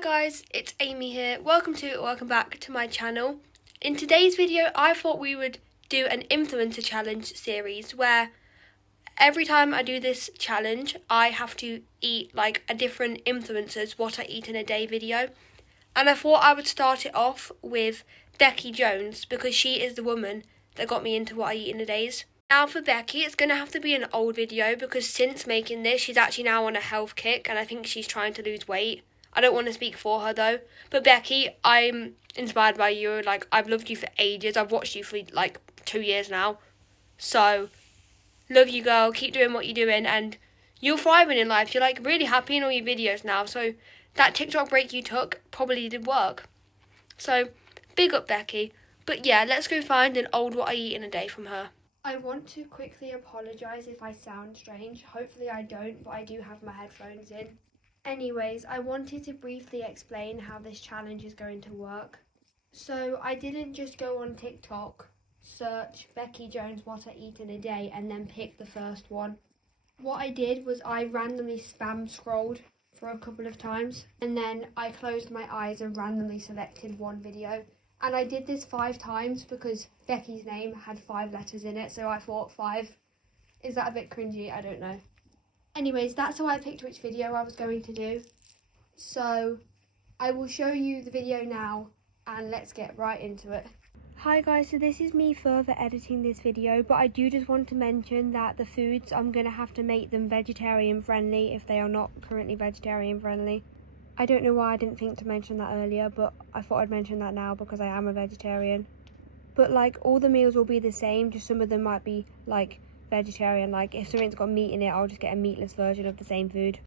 guys, it's Amy here. Welcome back to my channel. In today's video, I thought we would do an influencer challenge series where every time I do this challenge, I have to eat like a different influencer's what I eat in a day video. And I thought I would start it off with Becki Jones because she is the woman that got me into what I eat in a days. Now for Becki, it's going to have to be an old video because since making this, she's actually now on a health kick and I think she's trying to lose weight. I don't want to speak for her though. But Becki, I'm inspired by you. Like, I've loved you for ages. I've watched you for like 2 years now. So, love you, girl. Keep doing what you're doing and you're thriving in life. You're like really happy in all your videos now. So, that TikTok break you took probably did work. So, big up Becki. But yeah, let's go find an old what I eat in a day from her. I want to quickly apologise if I sound strange. Hopefully I don't, but I do have my headphones in. Anyways, I wanted to briefly explain how this challenge is going to work. So I didn't just go on TikTok, search Becki Jones what I eat in a day and then pick the first one. What I did was I randomly spam scrolled for a couple of times and then I closed my eyes and randomly selected one video. And I did this 5 times because Becki's name had 5 letters in it, so I thought 5. Is that a bit cringy? I don't know. Anyways, that's how I picked which video I was going to do. So, I will show you the video now, and let's get right into it. Hi guys, so this is me further editing this video, but I do just want to mention that the foods, I'm going to have to make them vegetarian friendly if they are not currently vegetarian friendly. I don't know why I didn't think to mention that earlier, but I thought I'd mention that now because I am a vegetarian. But like, all the meals will be the same, just some of them might be like vegetarian. Like if something's got meat in it, I'll just get a meatless version of the same food.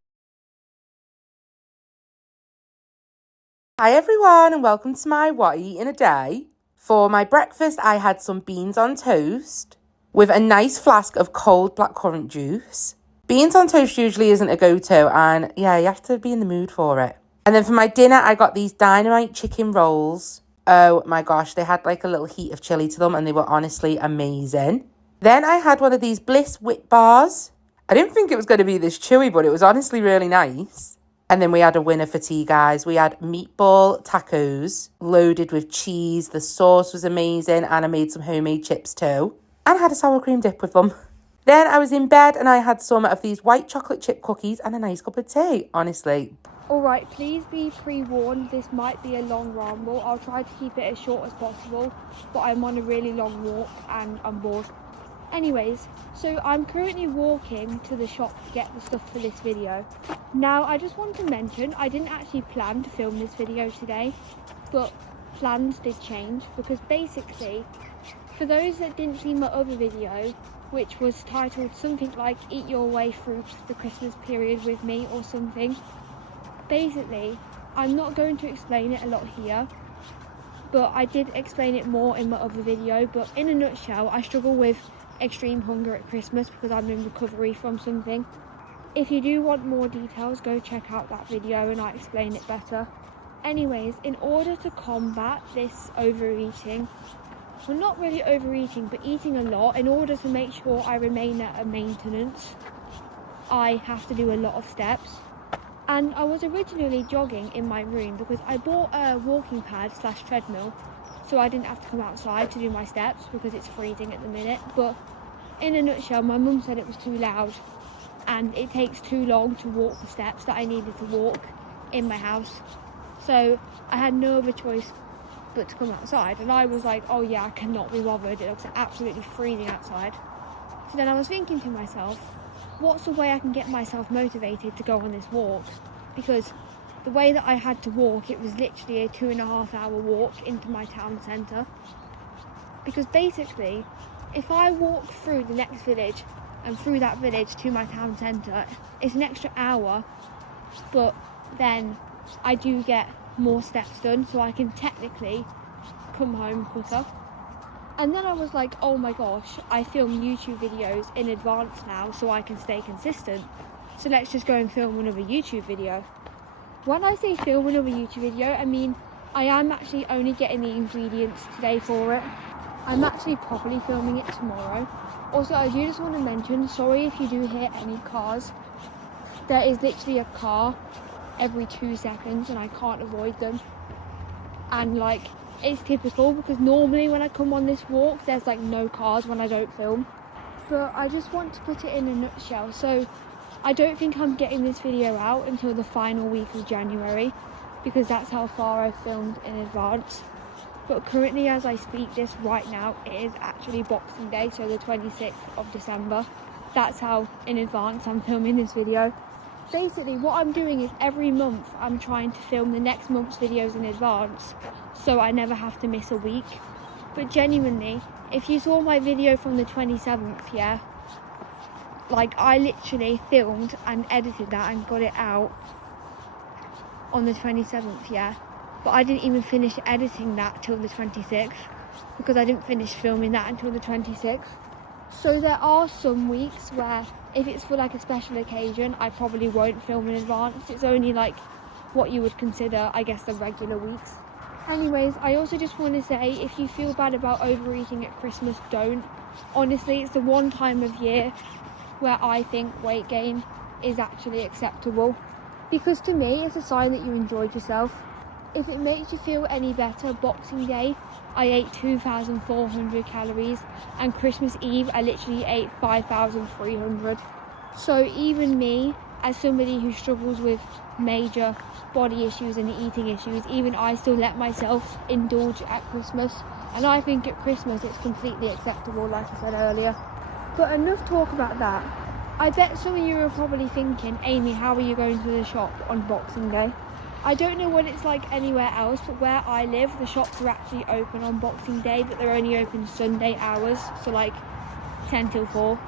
Hi everyone and welcome to my what I eat in a day. For my breakfast I had some beans on toast with a nice flask of cold blackcurrant juice. Beans on toast usually isn't a go-to and yeah, you have to be in the mood for it. And then for my dinner I got these dynamite chicken rolls. Oh my gosh, they had like a little heat of chili to them and they were honestly amazing. Then I had one of these Bliss Wit bars. I didn't think it was going to be this chewy, but it was honestly really nice. And then we had a winner for tea, guys. We had meatball tacos loaded with cheese. The sauce was amazing and I made some homemade chips too. And I had a sour cream dip with them. Then I was in bed and I had some of these white chocolate chip cookies and a nice cup of tea, honestly. Alright, please be pre-warned, this might be a long ramble. I'll try to keep it as short as possible, but I'm on a really long walk and I'm bored. Anyways, so I'm currently walking to the shop to get the stuff for this video. Now, I just want to mention, I didn't actually plan to film this video today, but plans did change because basically, for those that didn't see my other video, which was titled something like Eat Your Way Through the Christmas Period with Me or something, basically, I'm not going to explain it a lot here, but I did explain it more in my other video. But in a nutshell, I struggle with extreme hunger at Christmas because I'm in recovery from something. If you do want more details, go check out that video and I explain it better. Anyways, in order to combat this overeating, well, not really overeating, but eating a lot, in order to make sure I remain at a maintenance, I have to do a lot of steps. And I was originally jogging in my room because I bought a walking pad / treadmill so I didn't have to come outside to do my steps because it's freezing at the minute. But in a nutshell, my mum said it was too loud and it takes too long to walk the steps that I needed to walk in my house. So I had no other choice but to come outside, and I was like, oh yeah, I cannot be bothered, it looks absolutely freezing outside. So then I was thinking to myself, what's the way I can get myself motivated to go on this walk? Because the way that I had to walk, it was literally a 2.5 hour walk into my town centre. Because basically, if I walk through the next village and through that village to my town centre, it's an extra hour, but then I do get more steps done, so I can technically come home quicker. And then I was like, oh my gosh, I film YouTube videos in advance now so I can stay consistent. So let's just go and film another YouTube video. When I say film another YouTube video, I mean I am actually only getting the ingredients today for it. I'm actually properly filming it tomorrow. Also, I do just want to mention, sorry if you do hear any cars. There is literally a car every 2 seconds and I can't avoid them. And like, it's typical because normally when I come on this walk there's like no cars when I don't film. But I just want to put it in a nutshell. So I don't think I'm getting this video out until the final week of January because that's how far I've filmed in advance. But currently, as I speak this right now, it is actually Boxing Day, so the 26th of December. That's how in advance I'm filming this video. Basically, what I'm doing is every month I'm trying to film the next month's videos in advance so I never have to miss a week. But genuinely, if you saw my video from the 27th, yeah, like I literally filmed and edited that and got it out on the 27th, yeah, but I didn't even finish editing that till the 26th because I didn't finish filming that until the 26th. So there are some weeks where if it's for like a special occasion I probably won't film in advance. It's only like what you would consider, I guess, the regular weeks. Anyways, I also just want to say, if you feel bad about overeating at Christmas, don't. Honestly, it's the one time of year where I think weight gain is actually acceptable, because to me it's a sign that you enjoyed yourself. If it makes you feel any better, Boxing Day I ate 2,400 calories and Christmas Eve I literally ate 5,300. So even me, as somebody who struggles with major body issues and eating issues, even I still let myself indulge at Christmas, and I think at Christmas it's completely acceptable, like I said earlier. But enough talk about that. I bet some of you are probably thinking, Amy, how are you going to the shop on Boxing Day? I don't know what it's like anywhere else, but where I live, the shops are actually open on Boxing Day, but they're only open Sunday hours, so like 10 till 4.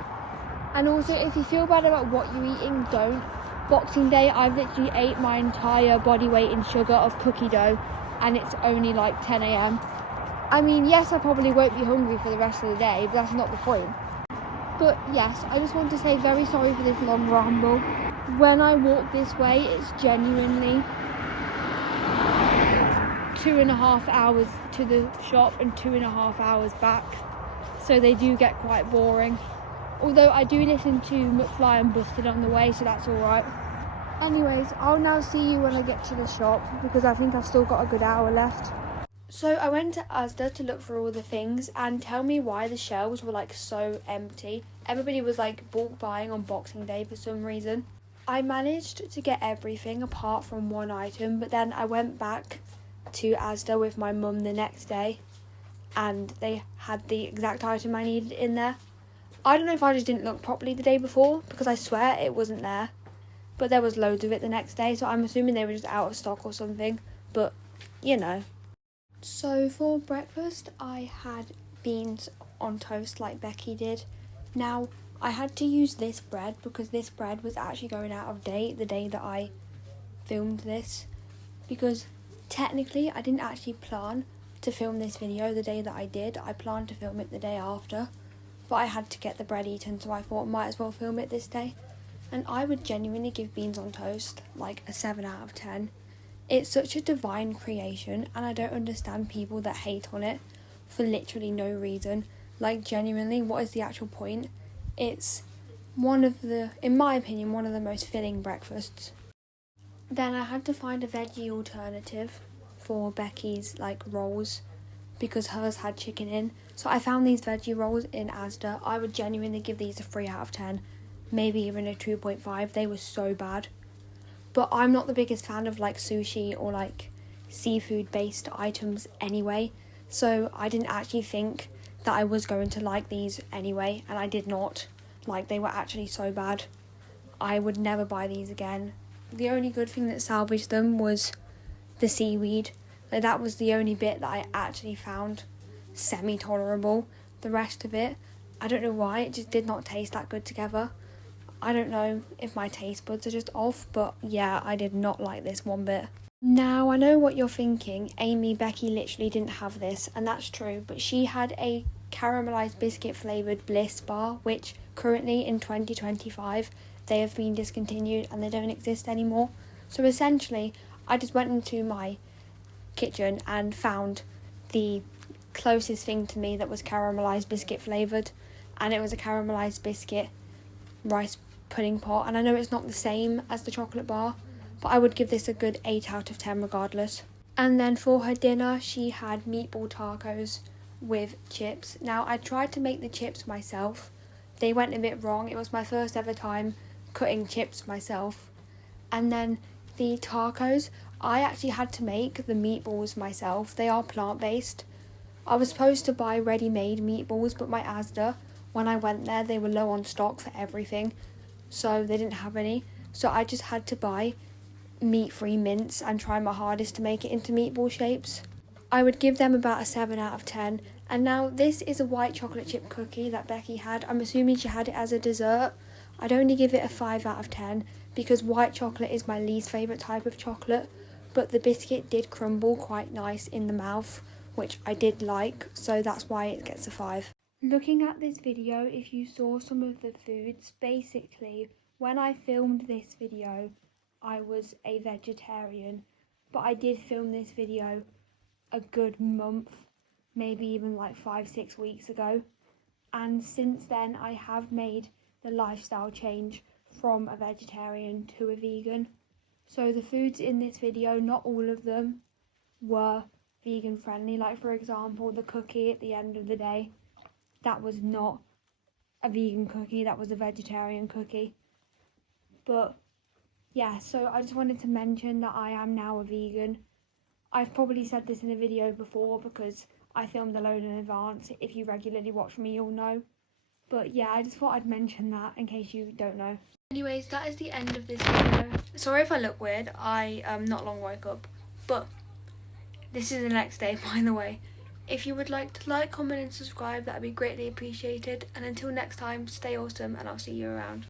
And also, if you feel bad about what you're eating, don't. Boxing Day, I've literally ate my entire body weight in sugar of cookie dough, and it's only like 10 a.m. I mean, yes, I probably won't be hungry for the rest of the day, but that's not the point. But yes, I just want to say very sorry for this long ramble. When I walk this way, it's genuinely 2.5 hours to the shop and 2.5 hours back, so they do get quite boring. Although I do listen to McFly and Busted on the way, so that's alright. Anyways, I'll now see you when I get to the shop because I think I've still got a good hour left. So I went to Asda to look for all the things, and tell me why the shelves were like so empty. Everybody was like bulk buying on Boxing Day for some reason. I managed to get everything apart from one item, but then I went back to Asda with my mum the next day and they had the exact item I needed in there. I don't know if I just didn't look properly the day before because I swear it wasn't there, but there was loads of it the next day, so I'm assuming they were just out of stock or something, but you know. So for breakfast I had beans on toast like Becky did. Now I had to use this bread because this bread was actually going out of date the day that I filmed this, because technically I didn't actually plan to film this video the day that I did. I planned to film it the day after, but I had to get the bread eaten, so I thought I might as well film it this day. And I would genuinely give beans on toast like a 7 out of 10. It's such a divine creation, and I don't understand people that hate on it for literally no reason. Like, genuinely, what is the actual point? It's one of the, in my opinion, one of the most filling breakfasts. Then I had to find a veggie alternative for Becky's like rolls because hers had chicken in. So I found these veggie rolls in Asda. I would genuinely give these a 3 out of 10, maybe even a 2.5. They were so bad. But I'm not the biggest fan of like sushi or like seafood based items anyway, so I didn't actually think that I was going to like these anyway, and I did not. Like, they were actually so bad. I would never buy these again. The only good thing that salvaged them was the seaweed. Like, that was the only bit that I actually found semi-tolerable. The rest of it, I don't know why, it just did not taste that good together. I don't know if my taste buds are just off, but yeah, I did not like this one bit. Now, I know what you're thinking. Amy, Becky literally didn't have this, and that's true, but she had a caramelised biscuit flavoured Bliss bar, which currently in 2025, they have been discontinued and they don't exist anymore. So essentially, I just went into my kitchen and found the closest thing to me that was caramelised biscuit flavoured, and it was a caramelised biscuit rice pudding pot. And I know it's not the same as the chocolate bar, but I would give this a good 8 out of 10 regardless. And then for her dinner, she had meatball tacos with chips. Now, I tried to make the chips myself. They went a bit wrong. It was my first ever time cutting chips myself. And then the tacos, I actually had to make the meatballs myself. They are plant-based. I was supposed to buy ready-made meatballs, but my Asda, when I went there, they were low on stock for everything, so they didn't have any. So I just had to buy meat-free mince and try my hardest to make it into meatball shapes. I would give them about a 7 out of 10. And now this is a white chocolate chip cookie that Becky had. I'm assuming she had it as a dessert. I'd only give it a 5 out of 10 because white chocolate is my least favourite type of chocolate, but the biscuit did crumble quite nice in the mouth, which I did like, so that's why it gets a 5. Looking at this video, if you saw some of the foods, basically when I filmed this video I was a vegetarian, but I did film this video a good month, maybe even like 5-6 weeks ago, and since then I have made the lifestyle change from a vegetarian to a vegan. So the foods in this video, not all of them were vegan friendly. Like for example, the cookie at the end of the day, that was not a vegan cookie, that was a vegetarian cookie. But yeah, so I just wanted to mention that I am now a vegan. I've probably said this in a video before because I filmed a load in advance. If you regularly watch me, you'll know. But yeah, I just thought I'd mention that in case you don't know. Anyways, that is the end of this video. Sorry if I look weird. I not long woke up, but this is the next day, by the way. If you would like to like, comment and subscribe, that would be greatly appreciated. And until next time, stay awesome and I'll see you around.